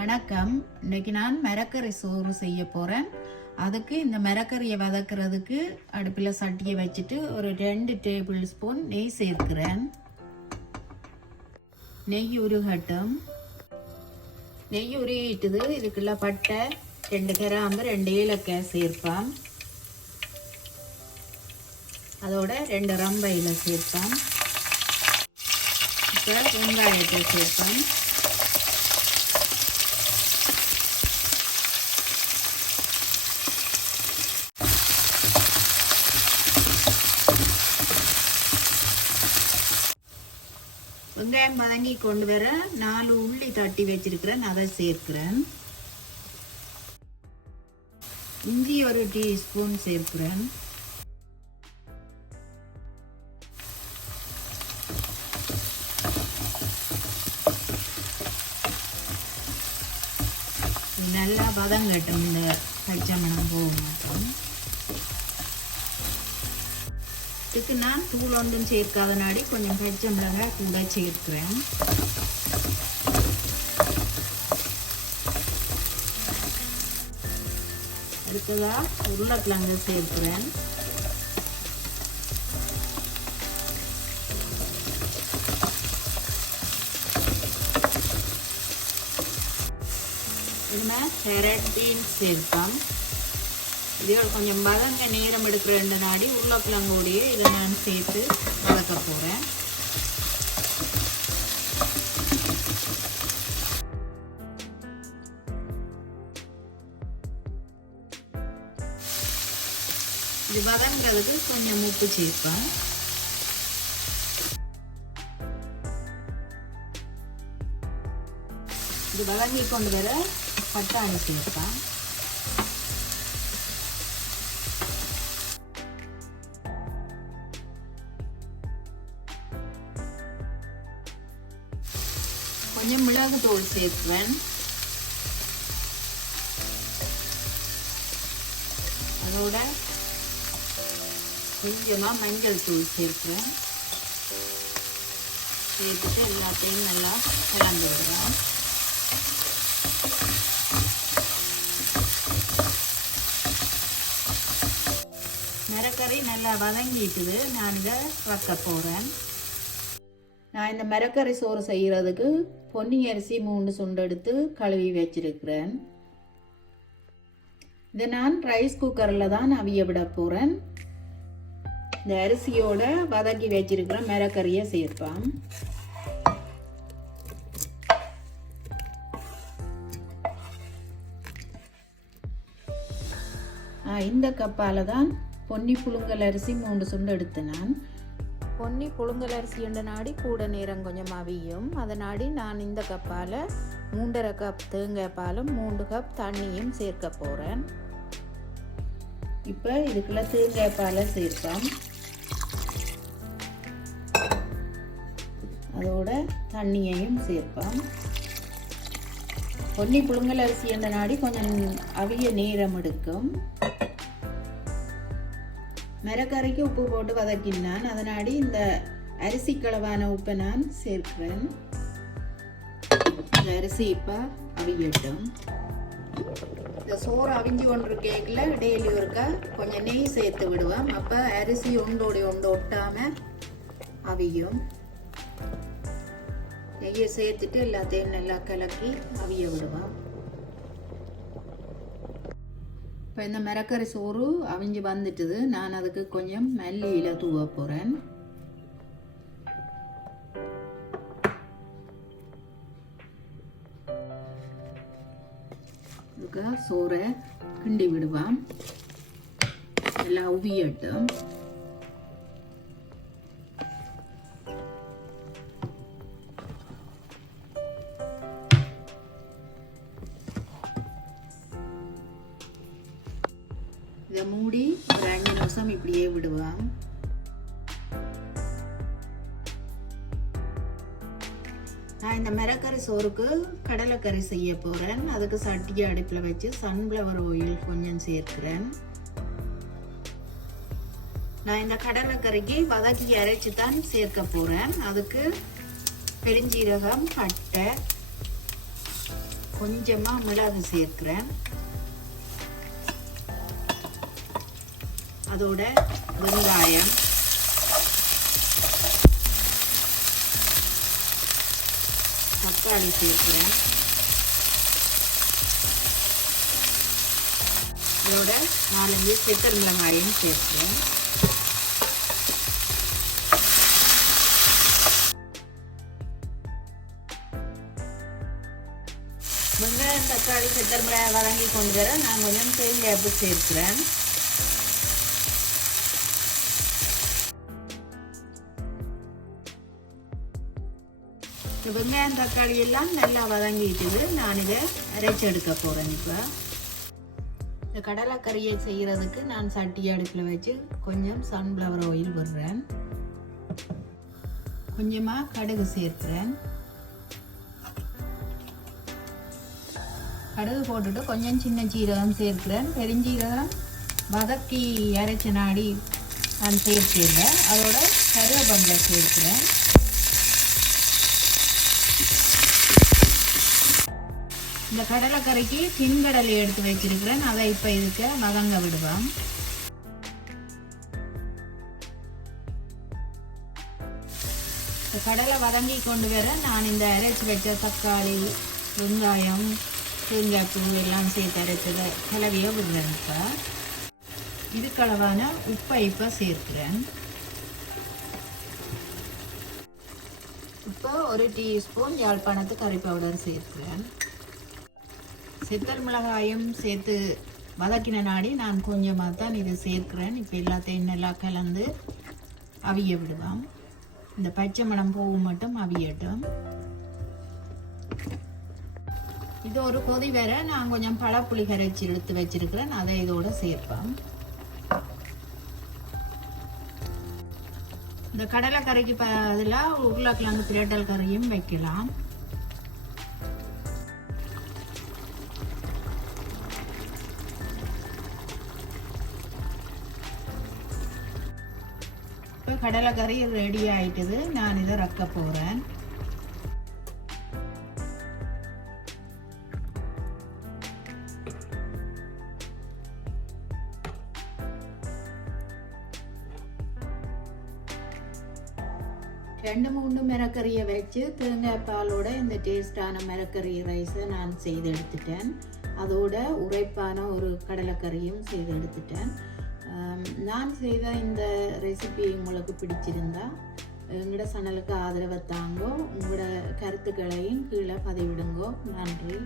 வணக்கம். இன்னைக்கு நான் மரக்கறி சோறு செய்ய போகிறேன் அதுக்கு இந்த மரக்கறியை வதக்குறதுக்கு அடுப்பில் சட்டியை வச்சுட்டு ஒரு ரெண்டு டேபிள் ஸ்பூன் நெய் சேர்க்கிறேன். நெய் உருகட்டும். நெய் உருகிட்டுது. இதுக்குள்ள பட்டை ரெண்டு கிராம்பு ரெண்டு ஏலக்காய் சேர்ப்பான் அதோட ரெண்டு ரம்பையில் சேர்ப்பான் இப்போ வெங்காயத்தை சேர்ப்பேன் வெங்காயம் வதங்கி கொண்டு வர நாலு உள்ளி தட்டி வச்சிருக்கிறேன். அதை சேர்க்கிறேன். இஞ்சி ஒரு டீஸ்பூன் சேர்க்கிறேன். நல்லா வதங்கட்டும். இந்த பச்சை மணம் போக மாட்டோம். இதுக்கு நான் தூள் ஒன்றும் சேர்க்காத நாடி கொஞ்சம் பச்சை மிளகாய் கூட சேர்க்கிறேன். அடுத்ததா உருளைக்கிழங்கு சேர்க்கிறேன். இதுமாதிரி கேரட் பீன்ஸ் சேர்ப்போம் இதுகள் கொஞ்சம் வதங்க நேரம் எடுக்கிற ரெண்டு நாடி உருளைக்கிழங்கோடைய இதை நான் சேர்த்து வதக்க போகிறேன் இது வதங்கிறதுக்கு கொஞ்சம் உப்பு சேர்ப்பேன். இது வதங்கி கொண்டு வர பட்டாணி சேர்ப்பேன். மிளகுத்தூள் தூள் சேர்க்குவேன் அதோட கொஞ்சமாக மஞ்சள் தூள் சேர்க்குறேன் சேர்த்துட்டு எல்லாத்தையும் நல்லா கலந்து விடுறேன் மரக்கறி நல்லா வதங்கிட்டுது நான் இதை வைக்க போகிறேன் நான் இந்த மரக்கறி சோறு செய்கிறதுக்கு பொன்னி அரிசி மூணு சுண்டு எடுத்து கழுவி வச்சிருக்கிறேன். இதை நான் ரைஸ் குக்கரில் தான் அவிய விட போகிறேன் இந்த அரிசியோட வதக்கி வச்சிருக்கிற மரக்கறியை சேர்ப்பேன் இந்த கப்பால் தான் பொன்னி புழுங்கல் அரிசி மூன்று சுண்டு எடுத்து நான் பொன்னி புழுங்கலரிசி என்ற நாடி கூட நேரம் கொஞ்சம் அவியும். அதனாடி நான் இந்த கப்பால் மூன்றரை கப் தேங்காய் பாலும் மூன்று கப் தண்ணியும் சேர்க்க போகிறேன் இப்போ இதுக்குள்ள தேங்காய் பாலை சேர்ப்போம். அதோட தண்ணியையும் சேர்ப்போம். பொன்னி புழுங்கல் அரிசி என்ற நாடி கொஞ்சம் அவிய நேரம் எடுக்கும். மிரக்கறிக்கு உப்பு போட்டு வதக்கினான் அதனாடி இந்த அரிசி களவான உப்பை நான் சேர்க்கிறேன். இந்த அரிசி இப்போ அவியட்டும். இந்த சோறு அவிஞ்சு கொண்டு கேக்கில் டெய்லி ஒருக்கா கொஞ்சம் நெய் சேர்த்து விடுவேன் அப்போ அரிசி உண்டோடி உண்டு ஒட்டாமல் அவியும். நெய்யை சேர்த்துட்டு எல்லாத்தையும் நல்லா கலக்கி அவிய விடுவேன் இப்போ இந்த மிரக்கரை சோறு அவிஞ்சு வந்துட்டுது. நான் அதுக்கு கொஞ்சம் மல்லியில் தூவ போகிறேன் சோறை கிண்டி விடுவான் எல்லாம் உவியட்டும். இப்படியே நான் இந்த மிரக்கறி சோறுக்கு கடலைக்கறி செய்ய போகிறேன் அதுக்கு சட்டியை அடுப்பில் வச்சு சன்ஃப்ளவர் ஆயில் கொஞ்சம் சேர்க்கிறேன். நான் இந்த கடலைக்கறிக்கு வதக்கி அரைச்சி தான் சேர்க்க போகிறேன் அதுக்கு பெருஞ்சீரகம் பட்டை கொஞ்சமாக மிளகு சேர்க்கிறேன். அதோட வெங்காயம். தக்காளி சேர்க்கிறேன். இதோட நாலஞ்சு சிக்கன் மிளகாயும் சேர்க்கிறேன். வெங்காயம் தக்காளி சிக்கன் மிளகாய் வதங்கி கொண்டு வர நான் கொஞ்சம் தேங்காய் சேர்க்குறேன் சேர்க்கிறேன். இந்த வெங்காயம் தக்காளி எல்லாம் நல்லா வதங்கிட்டுது. நான் இதை அரைச்சி எடுக்க போகிறேன் இப்போ. இந்த கடலைக்கறியை செய்கிறதுக்கு நான் சட்டி அடுப்பில் வச்சு கொஞ்சம் சன்ஃப்ளவர் ஆயில் விடுறேன். கொஞ்சமாக கடுகு சேர்க்கிறேன். கடுகு போட்டுட்டு கொஞ்சம் சின்ன சீரகம் சேர்க்கிறேன். பெருஞ்சீரகம் வதக்கி அரைச்ச நாடி நான் சேர்த்துருந்தேன். அதோட கருவேப்பங்களை சேர்க்கிறேன். இந்த கடலைக்கரைக்கு தின்கடலை எடுத்து வச்சிருக்கிறேன். அதை இப்போ இதுக்கு வதங்க விடுவோம். இந்த கடலை வதங்கி கொண்டு வர நான் இந்த அரைச்சி வச்ச தக்காளி வெங்காயம் தேங்காய் பூ எல்லாம் சேர்த்து அரைச்சதை கிளவிய விடுறேன் இப்போ. இதுக்களவான உப்பை இப்போ சேர்க்கிறேன். இப்போ ஒரு டீஸ்பூன் யாழ்ப்பாணத்து கறி பவுடர் சேர்க்கிறேன். சித்தல் மிளகாயும் சேர்த்து வதக்கின நாடி நான் கொஞ்சமாக தான் இதை சேர்க்கிறேன். இப்போ எல்லாத்தையும் நல்லா கலந்து அவிய விடுவோம். இந்த பச்சை மணம் பூவும் மட்டும் அவியட்டும். இது ஒரு கொதி வேற நான் கொஞ்சம் பழப்புளி கரைச்சி எடுத்து வச்சிருக்கிறேன். அதை இதோட சேர்ப்பேன் இந்த கடலை கறிக்கு பதிலாக உருளைக்கிழங்கு பிரட்டல் கறியும் வைக்கலாம். கடலைக்கறி ரெடி ஆயிட்டுது. நான் இதை ரக்க போகிறேன் ரெண்டு மூணு மிரக்கறியை வச்சு தேங்காய் பாலோட இந்த டேஸ்டான மிரக்கறி ரைஸை நான் செய்து எடுத்துட்டேன். அதோட உரைப்பான ஒரு கடலைக்கறியும் செய்து எடுத்துட்டேன். நான் செய்த இந்த ரெசிபி உங்களுக்கு பிடிச்சிருந்தா எங்களோட சேனலுக்கு ஆதரவை தாங்கோ உங்களோட கருத்துக்களையும் கீழே பதிவிடுங்கோ. நன்றி.